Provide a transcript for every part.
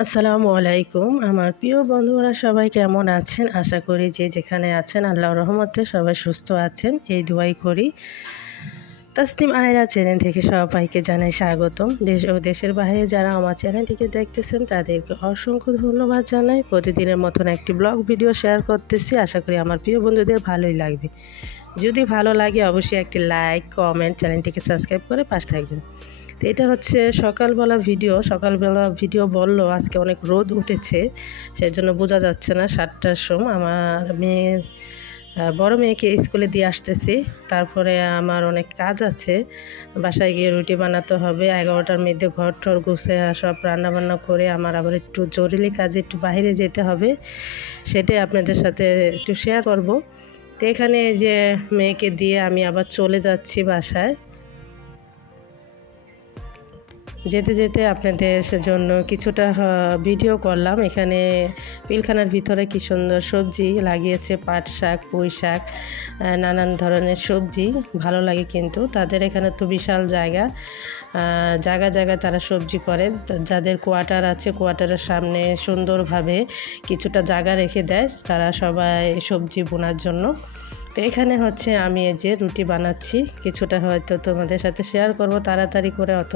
আসসালামু আলাইকুম। আমার প্রিয় বন্ধুরা সবাই কেমন আছেন? আশা করি যে যেখানে আছেন আল্লাহর রহমতে সবাই সুস্থ আছেন, এই দোয়াই করি। তাসনিম আয়রা চ্যানেল থেকে সবাইকে জানাই স্বাগতম। দেশ ও দেশের বাইরে যারা আমার চ্যানেলটিকে দেখতেছেন তাদেরকে অসংখ্য ধন্যবাদ জানাই। প্রতিদিনের মতন একটি ব্লগ ভিডিও শেয়ার করতেছি, আশা করি আমার প্রিয় বন্ধুদের ভালোই লাগবে। যদি ভালো লাগে অবশ্যই একটি লাইক, কমেন্ট, চ্যানেলটিকে সাবস্ক্রাইব করে পাশে থাকবেন। তো এটা হচ্ছে সকালবেলা ভিডিও বললো আজকে অনেক রোদ উঠেছে, সেই জন্য বোঝা যাচ্ছে না। 7টার সময় আমার বড় মেয়েকে স্কুলে দিয়ে আসতেছি, তারপরে আমার অনেক কাজ আছে, বাসায় গিয়ে রুটি বানাতে হবে। 11টার মধ্যে ঘর টর গুছে সব রান্নাবান্না করে আমার আবার একটু জরুরি কাজে একটু বাইরে যেতে হবে, সেটাই আপনাদের সাথে একটু শেয়ার করব। তো এখানে যে মেয়েকে দিয়ে আমি আবার চলে যাচ্ছি বাসায়। যেতে যেতে আপনাদের জন্য কিছুটা ভিডিও করলাম। এখানে পিলখানার ভিতরে কি সুন্দর সবজি লাগিয়েছে, পাট শাক, পুঁই শাক, নানান ধরনের সবজি ভালো লাগে। কিন্তু তাদের এখানে তো বিশাল জায়গায় তারা সবজি করে। যাদের কোয়ার্টার আছে, কোয়ার্টারের সামনে সুন্দরভাবে কিছুটা জায়গা রেখে দেয় তারা সবাই সবজি বোনার জন্য। তো এখানে হচ্ছে আমি এই যে রুটি বানাচ্ছি, কিছুটা হয়তো তোমাদের সাথে শেয়ার করব, তাড়াতাড়ি করে অত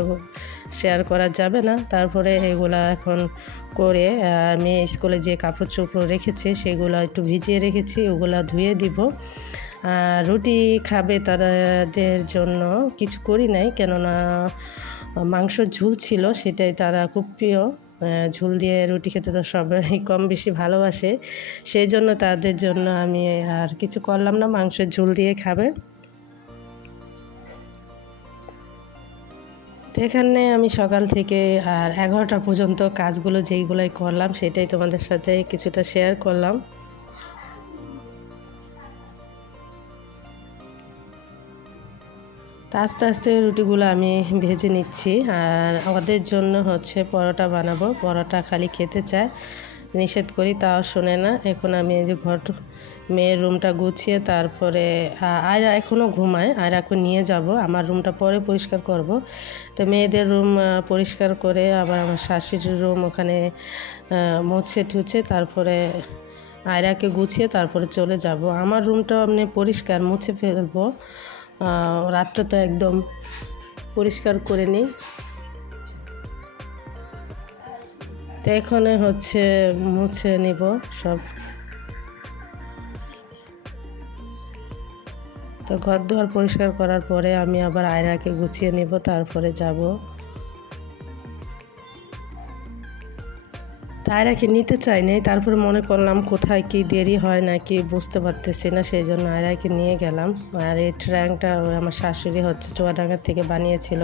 শেয়ার করা যাবে না। তারপরে এগুলা এখন করে আমি স্কুলে যে কাপড় চোপড় রেখেছি সেগুলো একটু ভিজিয়ে রেখেছি, ওগুলা ধুয়ে দিব। রুটি খাবে তাদের জন্য কিছু করি নাই, কেননা মাংসর ঝোল ছিল, সেটাই তারা খুব প্রিয়। ঝোল দিয়ে রুটি খেতে তো সবাই কম বেশি ভালোবাসে, সেই জন্য তাদের জন্য আমি আর কিছু করলাম না, মাংসের ঝোল দিয়ে খাবে। তো এখানে আমি সকাল থেকে আর 11টা পর্যন্ত কাজগুলো যেইগুলোই করলাম সেটাই তোমাদের সাথে কিছুটা শেয়ার করলাম। আস্তে আস্তে রুটিগুলো আমি ভেজে নিচ্ছি। আর ওদের জন্য হচ্ছে পরোটা বানাবো, পরোটা খালি খেতে চায়, নিষেধ করি তাও শোনে না। এখন আমি এই যে মেয়ের রুমটা গুছিয়ে তারপরে আয়রা এখনও ঘুমায়, আয়রাকে নিয়ে যাব, আমার রুমটা পরে পরিষ্কার করব। তো মেয়েদের রুম পরিষ্কার করে আবার আমার শাশুড়ির রুম ওখানে মুছে টুছে তারপরে আয়রাকে গুছিয়ে তারপরে চলে যাব। আমার রুমটাও আপনি পরিষ্কার মুছে ফেলবো, রাতটা তো একদম পরিষ্কার করে নিই। তো এখানে হচ্ছে মুছে নিব সব। তো ঘর দুয়ার পরিষ্কার করার পরে আমি আবার আয়রাকে গুছিয়ে নিব, তারপরে যাব। আয়রাকে নিতে চাই নাই, তারপরে মনে করলাম কোথায় কি দেরি হয় নাকি বুঝতে পারতেছি না, সেই জন্য আয়রাকে নিয়ে গেলাম। আর এই ট্র্যাঙ্কটা আমার শাশুড়ি হচ্ছে চুয়াডাঙ্গার থেকে বানিয়েছিল।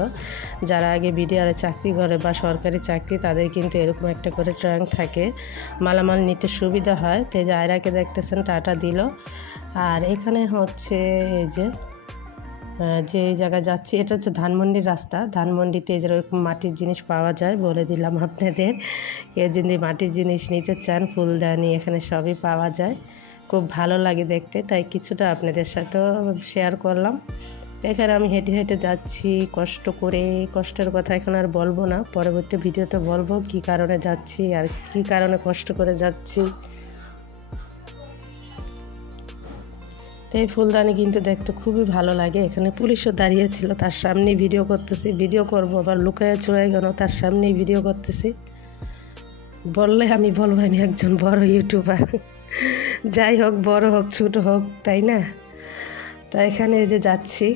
যারা আগে বিডিআরে চাকরি করে বা সরকারি চাকরি, তাদের কিন্তু এরকম একটা করে ট্র্যাঙ্ক থাকে, মালামাল নিতে সুবিধা হয়। তো এই যে আয়রাকে দেখতেছেন টাটা দিল। আর এখানে হচ্ছে এই যে জায়গায় যাচ্ছি এটা হচ্ছে ধানমন্ডির রাস্তা। ধানমন্ডিতে যেরকম মাটির জিনিস পাওয়া যায়, বলে দিলাম আপনাদের, কেউ যদি মাটির জিনিস নিতে চান, ফুলদানি এখানে সবই পাওয়া যায়, খুব ভালো লাগে দেখতে, তাই কিছুটা আপনাদের সাথেও শেয়ার করলাম। এখানে আমি হেঁটে হেঁটে যাচ্ছি কষ্ট করে, কষ্টের কথা এখন আর বলবো না, পরবর্তী ভিডিওতে বলবো কী কারণে যাচ্ছি আর কী কারণে কষ্ট করে যাচ্ছি। তো এই ফুলদানি কিন্তু দেখতে খুবই ভালো লাগে। এখানে পুলিশও দাঁড়িয়েছিল, তার সামনেই ভিডিও করতেছি, ভিডিও করবো আবার লুকায় চড়াই গেল, তার সামনেই ভিডিও করতেছি। বললে আমি বলবো আমি একজন বড় ইউটিউবার, যাই হোক বড় হোক ছোটো হোক, তাই না? তো এখানে যে যাচ্ছি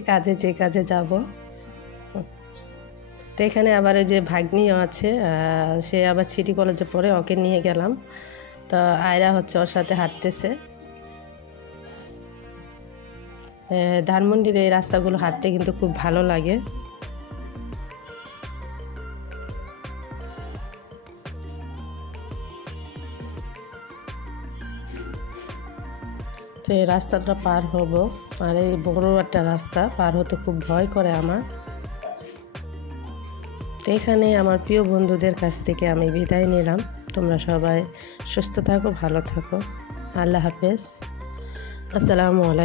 যে কাজে যাব। তো এখানে আবার এই যে ভাগ্নিও আছে, সে আবার সিটি কলেজে পড়ে, ওকে নিয়ে গেলাম। তো আয়রা হচ্ছে ওর সাথে হাঁটতেছে। ধানমন্ডির এই রাস্তাগুলো হাঁটতে কিন্তু খুব ভালো লাগে। তো এই রাস্তাটা পার হব, আর এই বড় একটা রাস্তা পার হতে খুব ভয় করে আমার। তো এখানে আমার প্রিয় বন্ধুদের কাছ থেকে আমি বিদায় নিলাম। তোমরা সবাই সুস্থ থাকো, ভালো থাকো, আল্লাহ হাফেজ, আসসালামু আলাইকুম।